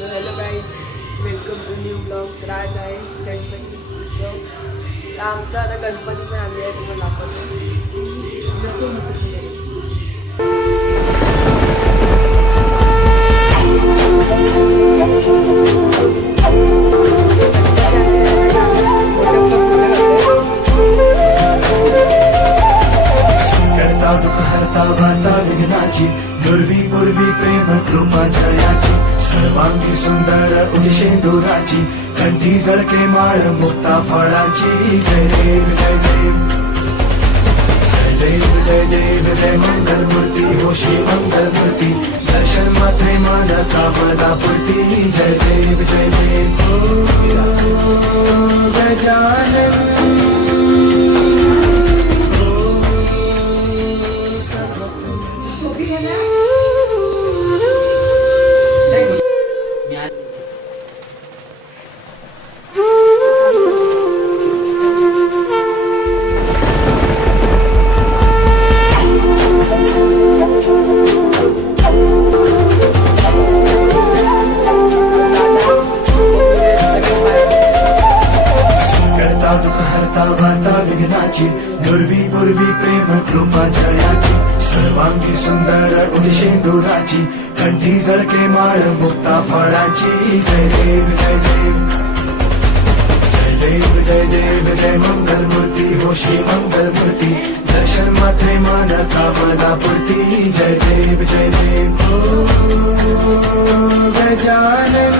तो hello guys, welcome to new blog. तर आज आहे गणपती उत्सव. तर आमचा आता गणपती पण आले आहे, तुम्हाला दाखवतो. करता दुःख हरता वार्ता विघ्नाची, दुर्वी पूर्वी प्रेम कृपा जयाची, सर्वांगी सुंदर उदिशेंदुराची, कंठी जळके माळ मुक्ता फळाची. जय देव जय देव जय देव जय देव जय मंगल मूर्ती हो श्री मंगल मूर्ती, दर्शन मात्रे मान कामना पूर्ती. जय देव जय देव गजानन दुर्वी पूर्वी प्रेम कृपा जयाची, सर्वांगी सुंदर उदिशेंदुराची, कंठी जळके माळ मुक्ता फळाची. जय देव जय देव जय देव जय देव जय मंगल मूर्ती हो श्री मंगल मूर्ती, दर्शन मात्रे मान कामना पूर्ती. जय देव जय देव गजानन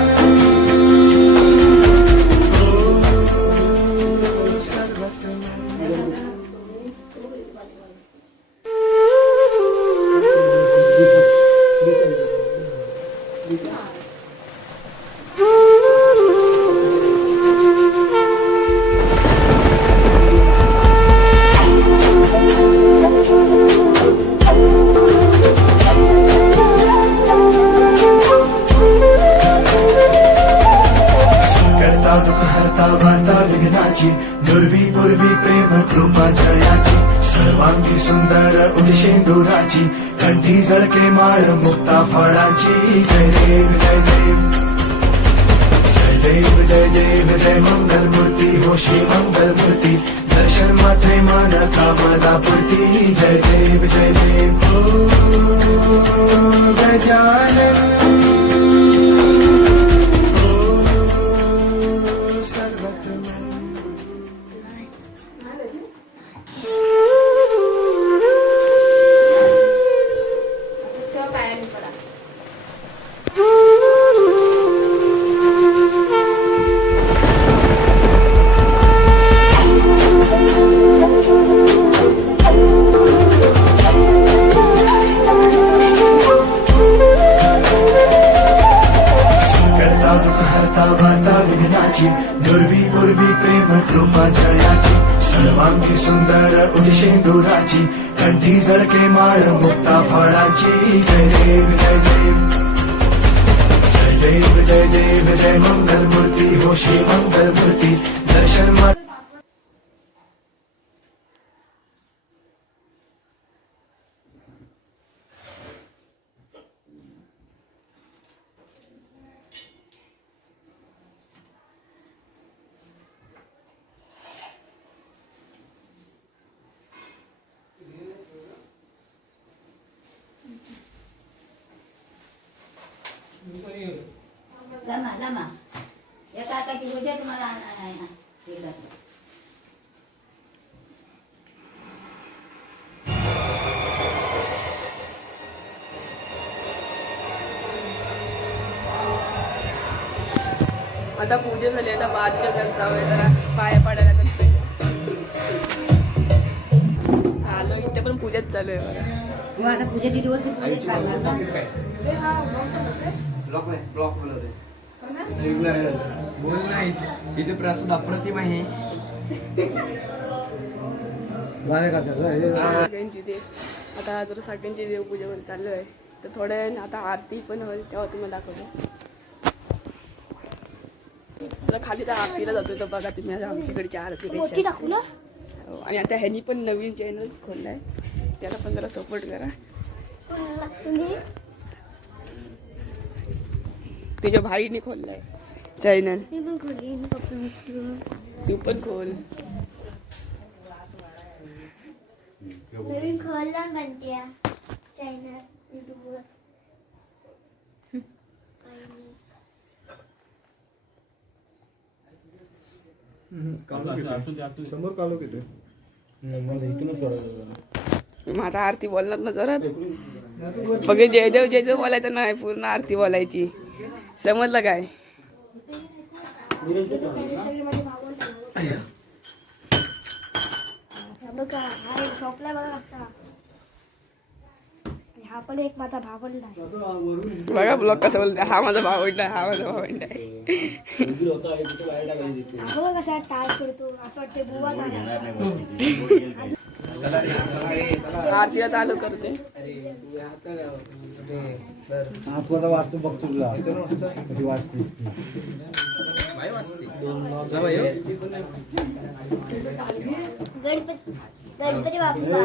दुर्वी पूर्वी प्रेम कृपा जयाची, सर्वांगी सुंदर उदिशेंदुराची, कंठी जळके माळ मुक्ता फळाची. जय देव जय देव जय देव जय देव जय मंगल मूर्ती हो श्री मंगल मूर्ती, दर्शन मात्रे मान कामना पूर्ती. जय देव जय देव गजानन दुर्वी पूर्वी प्रेम कृपा जयाची, सर्वांगी सुंदर उदिशेंदुराची, कंठी जळके माळ मुक्ता फळाची. जय देव जय देव जय देव जय देव जय मंगल मूर्ती हो श्री मंगल मूर्ती, दर्शन जमा जमा एका एकाची उद्या तुम्हाला आता पूजा झाली, आता बाजूच्या घरात जाऊया, जरा पाया पाडायला लागत. आलो इथे पण पूजाच चालू आहे बघा. हो आता पूजेचे दिवस पूजेच करणार ना. बोल नाही इथे प्रसाद अप्रतिम आहे. सगळ्यांची ते आता जर सगळ्यांची देवपूजा पण चालू आहे, तर थोड्या वेळाने आता आरती पण होईल, तेव्हा तुम्हाला दाखवतो. आता खाली तर आरतीला जातो, तर बघा तुम्ही आता आमच्याकडची आरती कशी. आणि आता ह्यांनी पण नवीन चॅनल खोललाय, त्याला पण जरा सपोर्ट करा. तिच्या भाईने खोललाय चॅनल. मी पण खोली पप्पा उचलून. तू पण खोल. नवीन खोलला बनत्या चॅनल युट्यूबवर. समोर कालो किती मला इथूनच सोडायचं. मग आता आरती बोलणार ना जरा. बघे जयदेव जयदेव बोलायचं नाही, पूर्ण आरती बोलायची. समजलं काय? बघा हा एक झोपला बघा असा. हा पण एक माझा भावंड आहे. बघा ब्लॉग कसं बोलते. हा माझा भावंड आहे, हा माझा भावंड आहे. बघा कसा टाळ करतो असं वाटते बुवा झाला. आरतीला चालू करते. आठवडा वाचतो बघ तुला कधी वाचतेस ती. गणपती बाप्पा.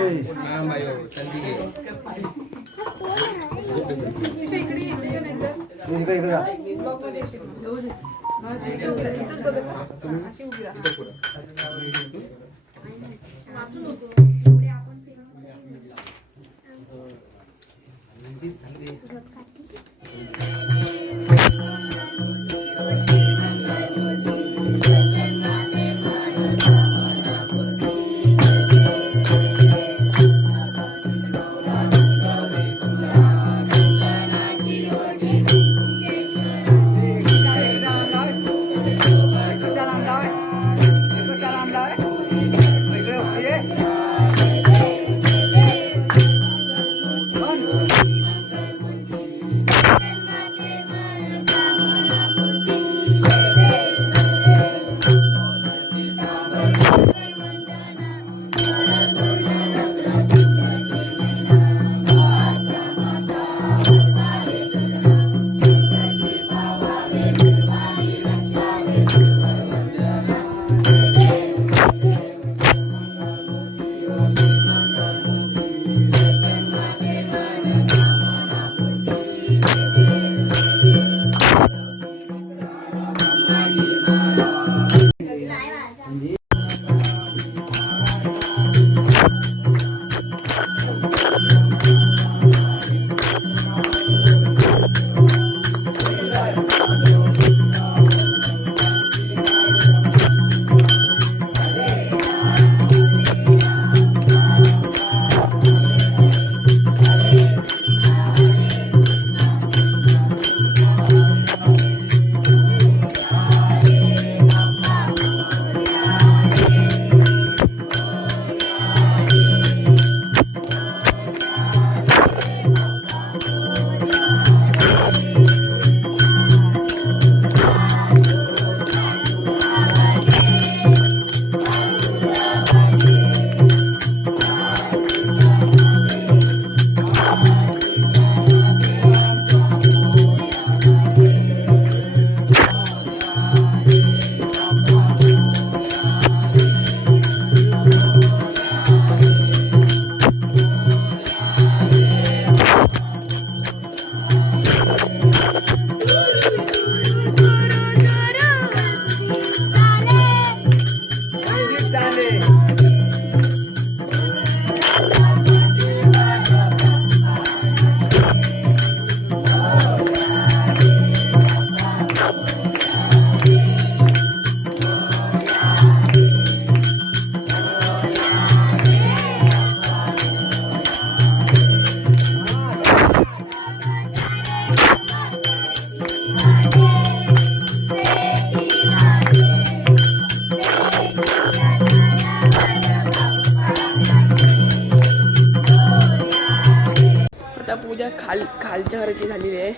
खालच्या घराची झालेली आहे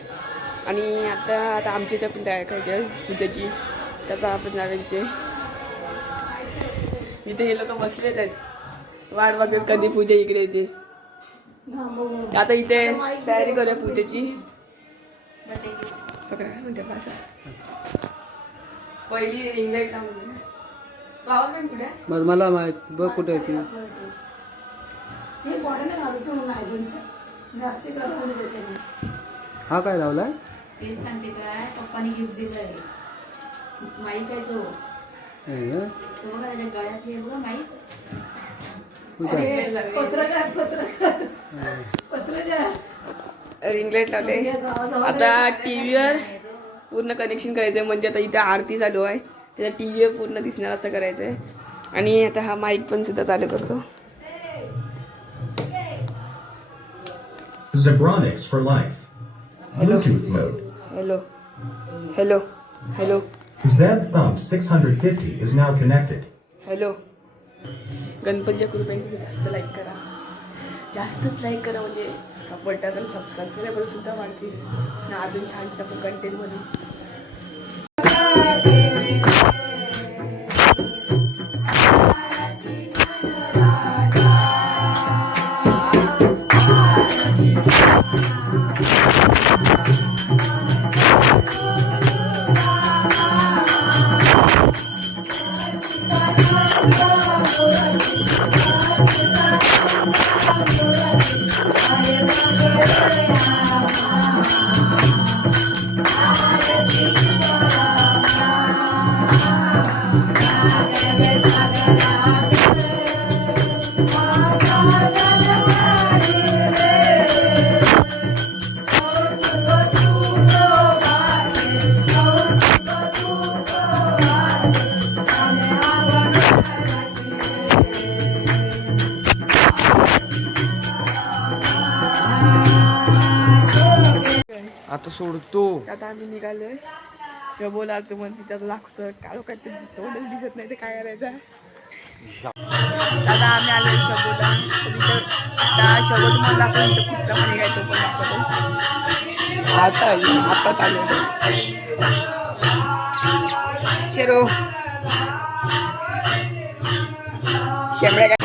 आणि आता आमची इथे पण तयार करायची आहे पूजेची. त्याचा आपण जागा इथे हे लोक बसलेच आहेत वाट बघत कधी पूजा इकडे येते. आता इथे तयारी करूया पूजेची. पकडा म्हणते बसा. पहिली रिंग लाईट लावून पावर पण कुठे बरं मला माहित बघ कुठे आहे ती. हे बॉर्डरला घालून नाही जास्त हा काय लावलाय तेच सांगते काय पप्पानी गिफ्ट दिलंय माहित आहे तो बघा त्याच्या गळ्यात हे बघा माहित रिंगलाईट लावले. आता टीव्हीवर पूर्ण कनेक्शन करायचंय, म्हणजे आता इथे आरती चालू आहे त्याच्या टीव्हीवर पूर्ण दिसणार असं करायचंय. आणि आता हा माईक पण सुद्धा चालू करतो. Zebronics for life. Bluetooth mode. Hello hello hello Zeb Thumb 650 is now connected. Hello. गणपतीच्या कृपेने तुम्ही जास्त लाईक करा, जास्तच लाईक करा, म्हणजे सपोर्ट करा, सबस्क्रायबर सुद्धा वाढतील आणि अजून छान छान कंटेंटमध्ये. आता सोडतो. आता आम्ही निघालोय. शोभोला आलतो म्हणून तिथं लागतं काळो काय ते तोंडच दिसत नाही, ते काय करायचं. दादा आम्ही आलोय शोभोला. तिथं आता शोभो तुम्हाला दाखवून इथं कुठला पण निघायचो पण आता चालू शेरो शेंबड्या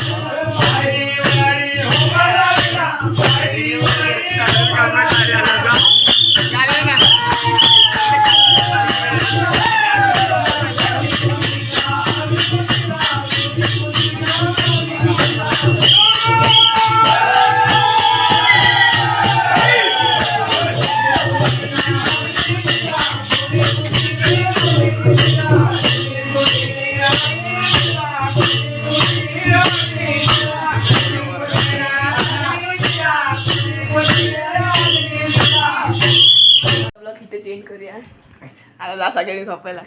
इथे चेंज करूया. आता जा सगळ्यांनी झोपायला.